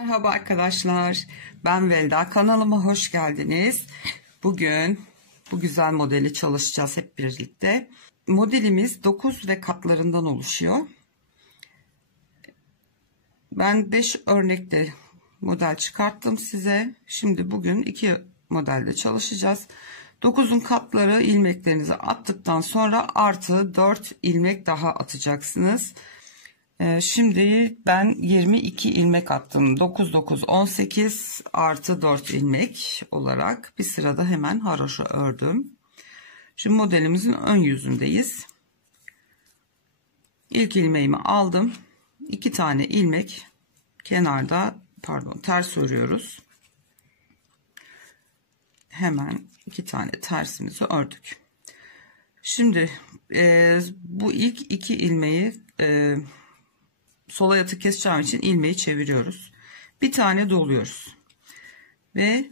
Merhaba arkadaşlar, ben Velda, kanalıma hoş geldiniz. Bugün bu güzel modeli çalışacağız hep birlikte. Modelimiz 9 ve katlarından oluşuyor. Ben 5 örnekte model çıkarttım size. Şimdi bugün 2 modelde çalışacağız. 9'un katları, ilmeklerinizi attıktan sonra artı 4 ilmek daha atacaksınız. Şimdi ben 22 ilmek attım. 9 9 18 artı 4 ilmek olarak bir sırada hemen haroşa ördüm. Şimdi modelimizin ön yüzündeyiz. İlk ilmeğimi aldım. 2 tane ilmek kenarda, ters örüyoruz. Hemen 2 tane tersimizi ördük. Şimdi bu ilk 2 ilmeği sola yatık keseceğim için ilmeği çeviriyoruz. Bir tane doluyoruz ve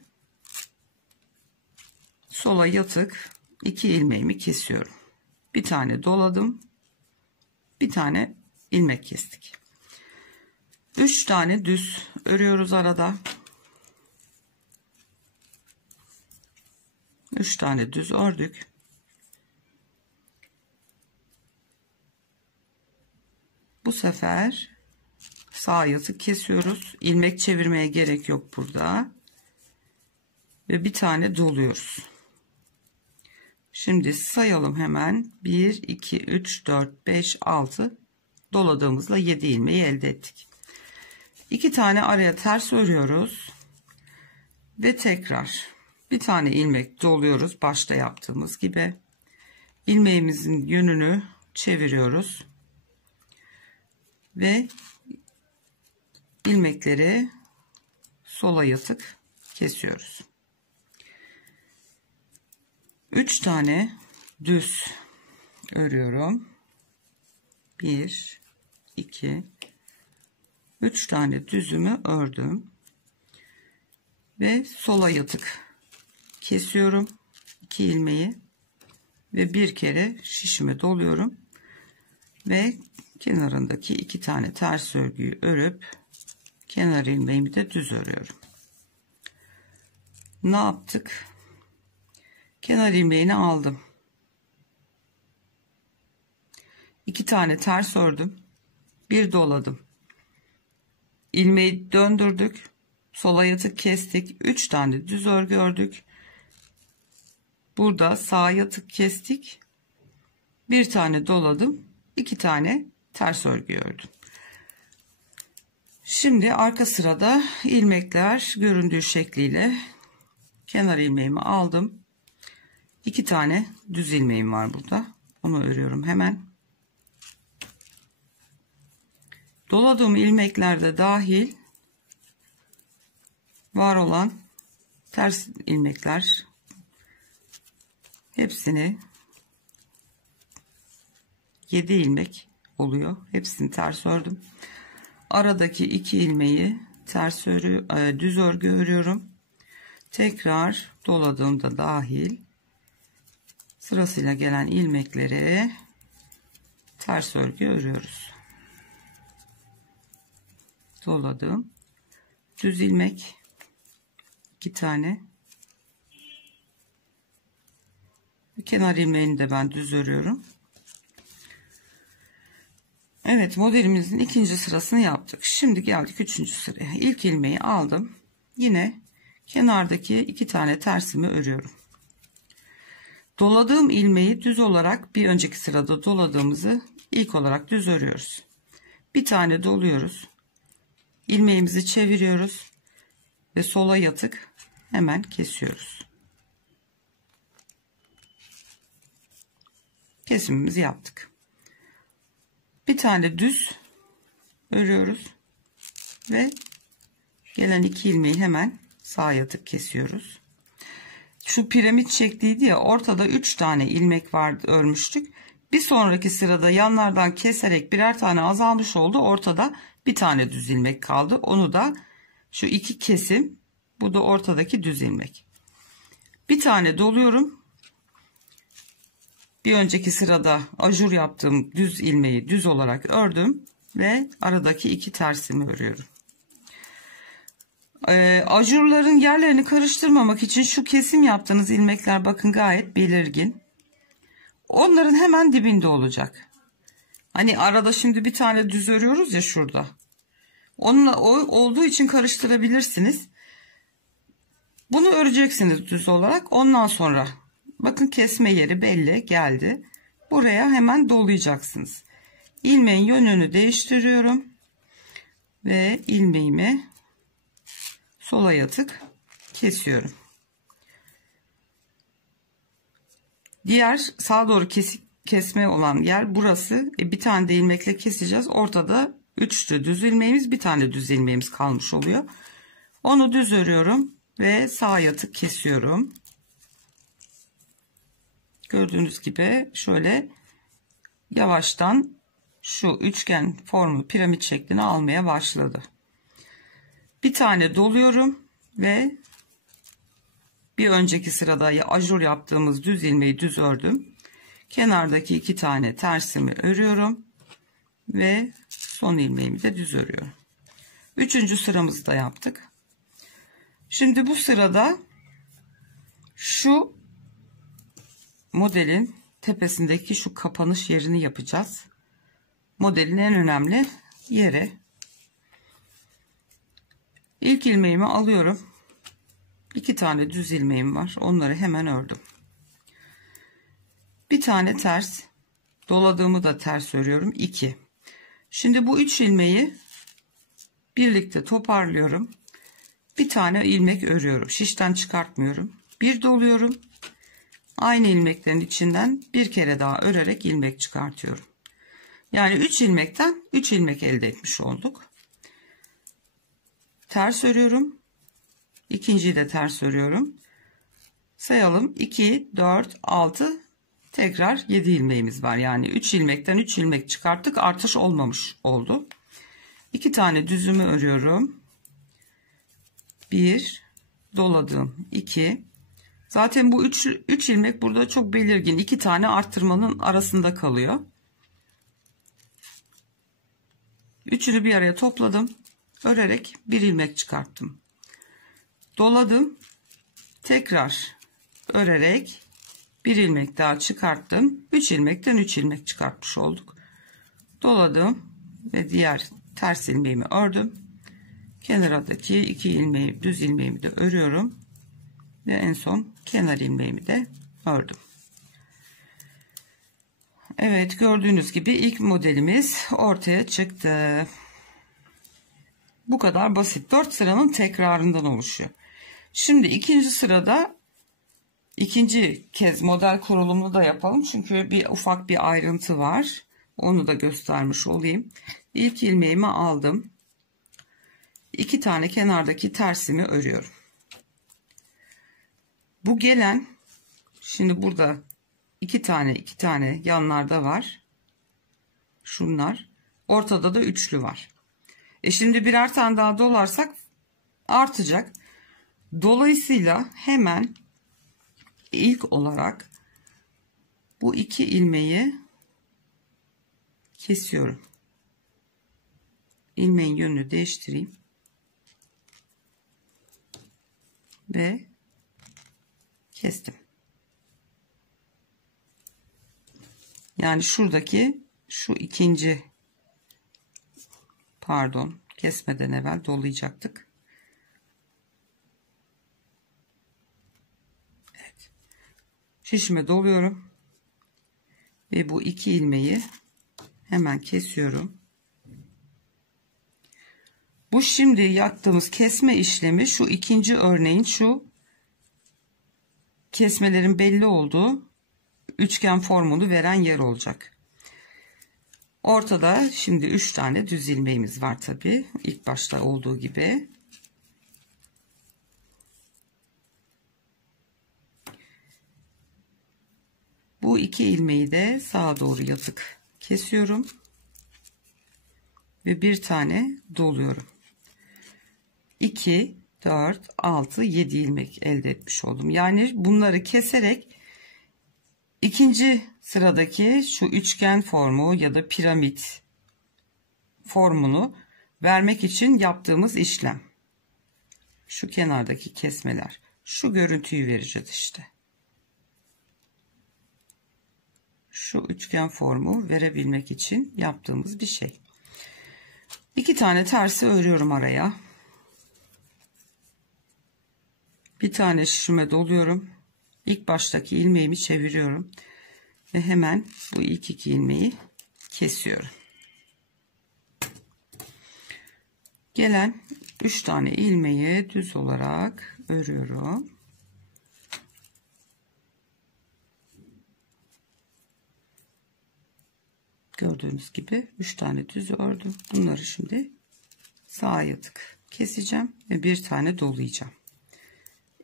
sola yatık 2 ilmeğimi kesiyorum. Bir tane doladım, bir tane ilmek kestik. 3 tane düz örüyoruz arada. 3 tane düz ördük. Bu sefer sağ yatık kesiyoruz. İlmek çevirmeye gerek yok burada. Ve bir tane doluyoruz. Şimdi sayalım hemen. 1, 2, 3, 4, 5, 6. Doladığımızla 7 ilmeği elde ettik. 2 tane araya ters örüyoruz. Ve tekrar bir tane ilmek doluyoruz. Başta yaptığımız gibi. İlmeğimizin yönünü çeviriyoruz. Ve ilmekleri sola yatık kesiyoruz. 3 tane düz örüyorum. 1 2 3 tane düzümü ördüm ve sola yatık kesiyorum 2 ilmeği ve bir kere şişime doluyorum ve kenarındaki 2 tane ters örgüyü örüp kenar ilmeğimi de düz örüyorum. Ne yaptık? Kenar ilmeğini aldım. 2 tane ters ördüm. Bir doladım. İlmeği döndürdük. Sola yatık kestik. 3 tane düz örgü ördük. Burada sağ yatık kestik. Bir tane doladım. 2 tane ters örgü ördüm. Şimdi arka sırada ilmekler göründüğü şekliyle kenar ilmeğimi aldım. 2 tane düz ilmeğim var burada. Onu örüyorum hemen. Doladığım ilmeklerde dahil var olan ters ilmekler hepsini 7 ilmek oluyor. Hepsini ters ördüm. Aradaki 2 ilmeği düz örgü örüyorum. Tekrar doladığımda dahil sırasıyla gelen ilmekleri ters örgü örüyoruz. Doladım. Düz ilmek 2 tane. Kenar ilmeğini de ben düz örüyorum. Evet, modelimizin ikinci sırasını yaptık. Şimdi geldik 3. sıraya. İlk ilmeği aldım. Yine kenardaki 2 tane tersimi örüyorum. Doladığım ilmeği düz olarak bir önceki sırada doladığımızı ilk olarak düz örüyoruz. Bir tane doluyoruz. İlmeğimizi çeviriyoruz ve sola yatık hemen kesiyoruz. Kesimimizi yaptık. Bir tane düz örüyoruz ve gelen 2 ilmeği hemen sağ yatık kesiyoruz. Şu piramit şekliydi ya, ortada 3 tane ilmek vardı, örmüştük. Bir sonraki sırada yanlardan keserek birer tane azalmış oldu. Ortada bir tane düz ilmek kaldı. Onu da şu 2 kesim, bu da ortadaki düz ilmek. Bir tane doluyorum. Bir önceki sırada ajur yaptığım düz ilmeği düz olarak ördüm ve aradaki 2 tersimi örüyorum. Ajurların yerlerini karıştırmamak için şu kesim yaptığınız ilmekler bakın gayet belirgin. Onların hemen dibinde olacak. Hani arada şimdi bir tane düz örüyoruz ya şurada. Onunla olduğu için karıştırabilirsiniz. Bunu öreceksiniz düz olarak. Ondan sonra bakın kesme yeri belli geldi. Buraya hemen dolayacaksınız. İlmeğin yönünü değiştiriyorum. Ve ilmeğimi sola yatık kesiyorum. Diğer sağa doğru kesme olan yer burası. Bir tane de ilmekle keseceğiz. Ortada 3 düz ilmeğimiz, bir tane düz ilmeğimiz kalmış oluyor. Onu düz örüyorum ve sağa yatık kesiyorum. Gördüğünüz gibi şöyle yavaştan şu üçgen formu, piramit şeklini almaya başladı. Bir tane doluyorum ve bir önceki sırada ajur yaptığımız düz ilmeği düz ördüm. Kenardaki 2 tane tersimi örüyorum ve son ilmeğimi de düz örüyorum. 3. sıramızı da yaptık. Şimdi bu sırada şu modelin tepesindeki şu kapanış yerini yapacağız. Modelin en önemli yeri. İlk ilmeğimi alıyorum. 2 tane düz ilmeğim var. Onları hemen ördüm. Bir tane ters, doladığımı da ters örüyorum. 2. Şimdi bu 3 ilmeği birlikte toparlıyorum. Bir tane ilmek örüyorum. Şişten çıkartmıyorum. Bir doluyorum. Aynı ilmeklerin içinden bir kere daha örerek ilmek çıkartıyorum. Yani 3 ilmekten 3 ilmek elde etmiş olduk. Ters örüyorum. İkinciyi de ters örüyorum. Sayalım. 2, 4, 6, tekrar 7 ilmeğimiz var. Yani 3 ilmekten 3 ilmek çıkarttık. Artış olmamış oldu. 2 tane düzümü örüyorum. 1, doladım. 2. Zaten bu 3 ilmek burada çok belirgin. 2 tane arttırmanın arasında kalıyor. Üçünü bir araya topladım. Örerek bir ilmek çıkarttım. Doladım. Tekrar örerek bir ilmek daha çıkarttım. 3 ilmekten 3 ilmek çıkartmış olduk. Doladım ve diğer ters ilmeğimi ördüm. Kenardaki 2 ilmeği, düz ilmeğimi de örüyorum ve en son kenar ilmeğimi de ördüm. Evet, gördüğünüz gibi ilk modelimiz ortaya çıktı. Bu kadar basit. 4 sıranın tekrarından oluşuyor. Şimdi ikinci sırada ikinci kez model kurulumunu da yapalım. Çünkü bir ufak bir ayrıntı var. Onu da göstermiş olayım. İlk ilmeğimi aldım. 2 tane kenardaki tersimi örüyorum. Bu gelen, şimdi burada 2 tane yanlarda var. Şunlar. Ortada da üçlü var. Şimdi birer tane daha dolarsak artacak. Dolayısıyla hemen ilk olarak bu 2 ilmeği kesiyorum. İlmeğin yönünü değiştireyim. Ve kestim. Yani şuradaki şu ikinci, pardon, kesmeden evvel dolayacaktık. Evet. Şişime doluyorum. Ve bu 2 ilmeği hemen kesiyorum. Bu şimdi yaptığımız kesme işlemi şu ikinci örneğin şu kesmelerin belli olduğu üçgen formunu veren yer olacak. Ortada şimdi 3 tane düz ilmeğimiz var tabi. İlk başta olduğu gibi. Bu 2 ilmeği de sağa doğru yatık kesiyorum. Ve bir tane doluyorum. 2, 4, 6, 7 ilmek elde etmiş oldum. Yani bunları keserek ikinci sıradaki şu üçgen formu ya da piramit formunu vermek için yaptığımız işlem. şu kenardaki kesmeler, şu görüntüyü vereceğiz işte. Şu üçgen formu verebilmek için yaptığımız bir şey. 2 tane tersi örüyorum araya. Bir tane şişime doluyorum. İlk baştaki ilmeğimi çeviriyorum ve hemen bu ilk 2 ilmeği kesiyorum. Gelen 3 tane ilmeği düz olarak örüyorum. Gördüğünüz gibi 3 tane düz ördüm. Bunları şimdi sağa yatık keseceğim ve bir tane dolayacağım.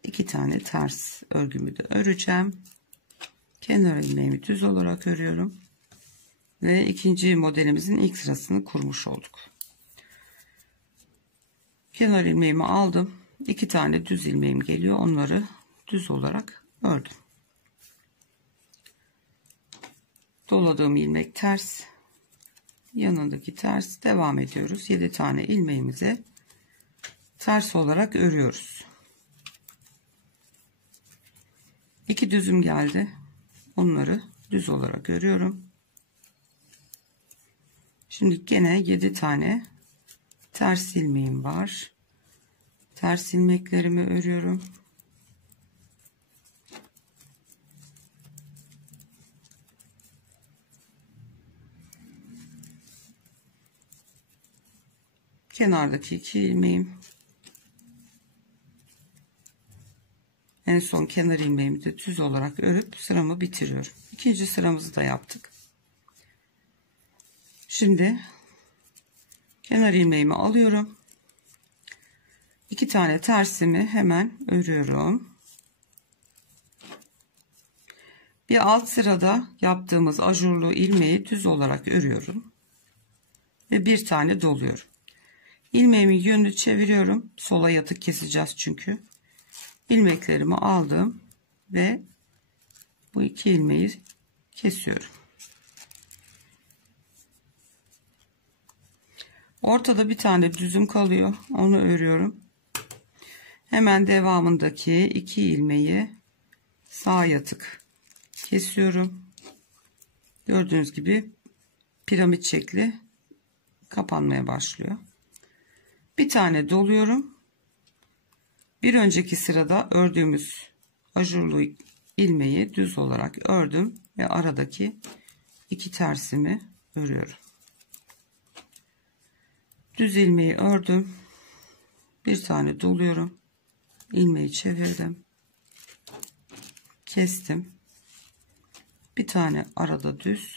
2 tane ters örgümü de öreceğim. Kenar ilmeğimi düz olarak örüyorum. Ve ikinci modelimizin ilk sırasını kurmuş olduk. Kenar ilmeğimi aldım. 2 tane düz ilmeğim geliyor. Onları düz olarak ördüm. Doladığım ilmek ters. Yanındaki ters. Devam ediyoruz. 7 tane ilmeğimizi ters olarak örüyoruz. 2 düzüm geldi. Onları düz olarak örüyorum. Şimdi gene 7 tane ters ilmeğim var. Ters ilmeklerimi örüyorum. Kenardaki 2 ilmeğim. En son kenar ilmeğimi de düz olarak örüp sıramı bitiriyorum. İkinci sıramızı da yaptık. Şimdi kenar ilmeğimi alıyorum. 2 tane tersimi hemen örüyorum. Bir alt sırada yaptığımız ajurlu ilmeği düz olarak örüyorum. Ve bir tane doluyorum. İlmeğimin yönünü çeviriyorum. Sola yatık keseceğiz çünkü. İlmeklerimi aldım ve bu 2 ilmeği kesiyorum. Ortada bir tane düzüm kalıyor. Onu örüyorum. Hemen devamındaki 2 ilmeği sağa yatık kesiyorum. Gördüğünüz gibi piramit şekli kapanmaya başlıyor. Bir tane doluyorum. Bir önceki sırada ördüğümüz ajurlu ilmeği düz olarak ördüm ve aradaki 2 tersimi örüyorum. Düz ilmeği ördüm. Bir tane doluyorum. İlmeği çevirdim. Kestim. Bir tane arada düz.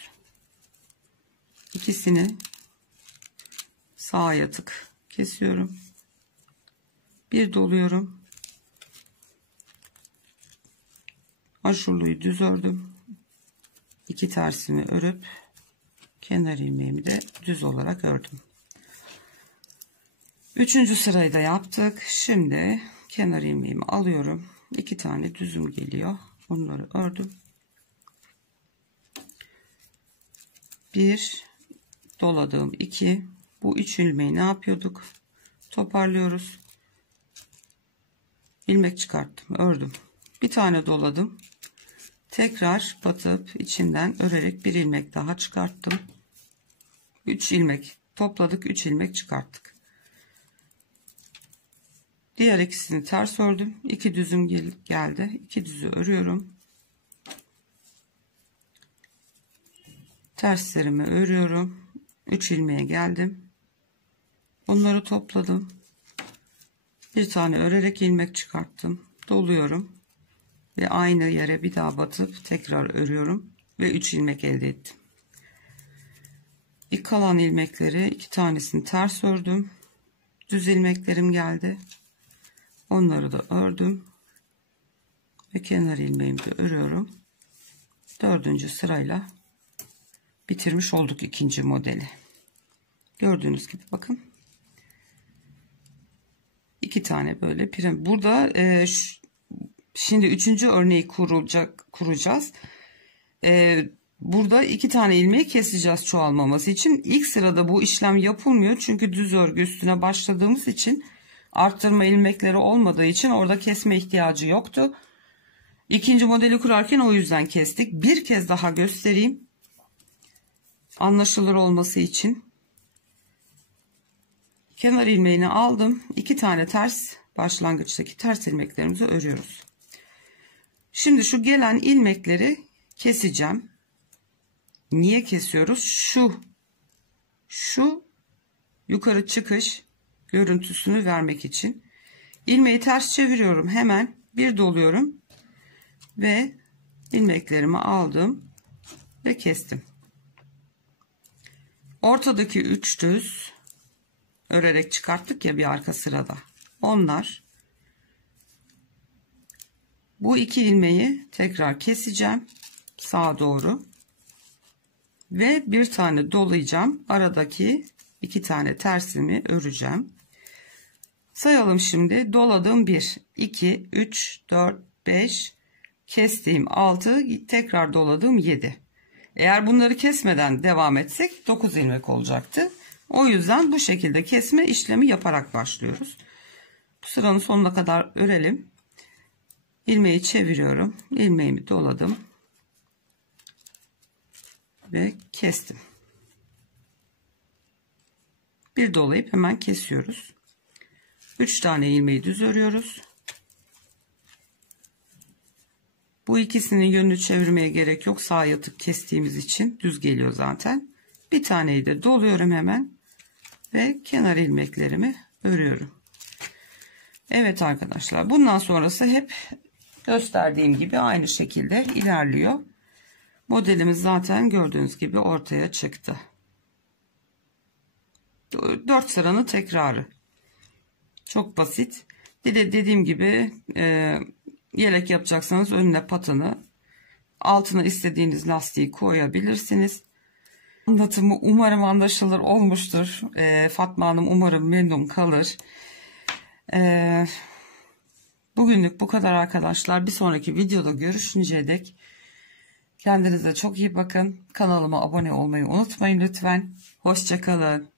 İkisini sağa yatık kesiyorum. Bir doluyorum. Ajurluyu düz ördüm. 2 tersimi örüp kenar ilmeğimi de düz olarak ördüm. Üçüncü sırayı da yaptık. Şimdi kenar ilmeğimi alıyorum. 2 tane düzüm geliyor. Bunları ördüm. Bir doladığım 2. Bu 3 ilmeği ne yapıyorduk? Toparlıyoruz. İlmek çıkarttım, ördüm. Bir tane doladım. Tekrar batıp içinden örerek bir ilmek daha çıkarttım. 3 ilmek topladık, 3 ilmek çıkarttık. Diğer ikisini ters ördüm. 2 düzüm geldi. 2 düzü örüyorum. Terslerimi örüyorum. 3 ilmeğe geldim. Onları topladım. Bir tane örerek ilmek çıkarttım. Doluyorum. Ve aynı yere bir daha batıp tekrar örüyorum. Ve 3 ilmek elde ettim. İlk kalan ilmekleri 2 tanesini ters ördüm. Düz ilmeklerim geldi. Onları da ördüm. Ve kenar ilmeğimi de örüyorum. 4. sırayla bitirmiş olduk ikinci modeli. Gördüğünüz gibi bakın. 2 tane böyle piramit. Burada şimdi 3. örneği kuracağız. Burada 2 tane ilmeği keseceğiz çoğalmaması için. İlk sırada bu işlem yapılmıyor. Çünkü düz örgü üstüne başladığımız için arttırma ilmekleri olmadığı için orada kesme ihtiyacı yoktu. İkinci modeli kurarken o yüzden kestik. Bir kez daha göstereyim. Anlaşılır olması için. Kenar ilmeğini aldım. 2 tane ters, başlangıçtaki ters ilmeklerimizi örüyoruz. Şimdi şu gelen ilmekleri keseceğim. Niye kesiyoruz? Şu yukarı çıkış görüntüsünü vermek için. İlmeği ters çeviriyorum. Hemen bir doluyorum ve ilmeklerimi aldım ve kestim. Ortadaki 3 düz örerek çıkarttık ya bir arka sırada. Onlar. Bu 2 ilmeği tekrar keseceğim sağa doğru ve bir tane dolayacağım. Aradaki 2 tane tersimi öreceğim. Sayalım şimdi. Doladım 1, 2, 3, 4, 5, kestiğim 6, tekrar doladım 7. Eğer bunları kesmeden devam etsek 9 ilmek olacaktı. O yüzden bu şekilde kesme işlemi yaparak başlıyoruz. Bu sıranın sonuna kadar örelim. İlmeği çeviriyorum. İlmeğimi doladım ve kestim. Bir dolayıp hemen kesiyoruz. 3 tane ilmeği düz örüyoruz. Bu ikisinin yönünü çevirmeye gerek yok. Sağa yatıp kestiğimiz için düz geliyor zaten. Bir taneyi de doluyorum hemen ve kenar ilmeklerimi örüyorum. Evet arkadaşlar, bundan sonrası hep gösterdiğim gibi aynı şekilde ilerliyor. Modelimiz zaten gördüğünüz gibi ortaya çıktı. 4 sıranın tekrarı. Çok basit. Bir de dediğim gibi yelek yapacaksanız önüne patını, altına istediğiniz lastiği koyabilirsiniz. Anlatımı umarım anlaşılır olmuştur. Fatma Hanım umarım memnun kalır. Bugünlük bu kadar arkadaşlar. Bir sonraki videoda görüşünceye dek kendinize çok iyi bakın. Kanalıma abone olmayı unutmayın lütfen. Hoşça kalın.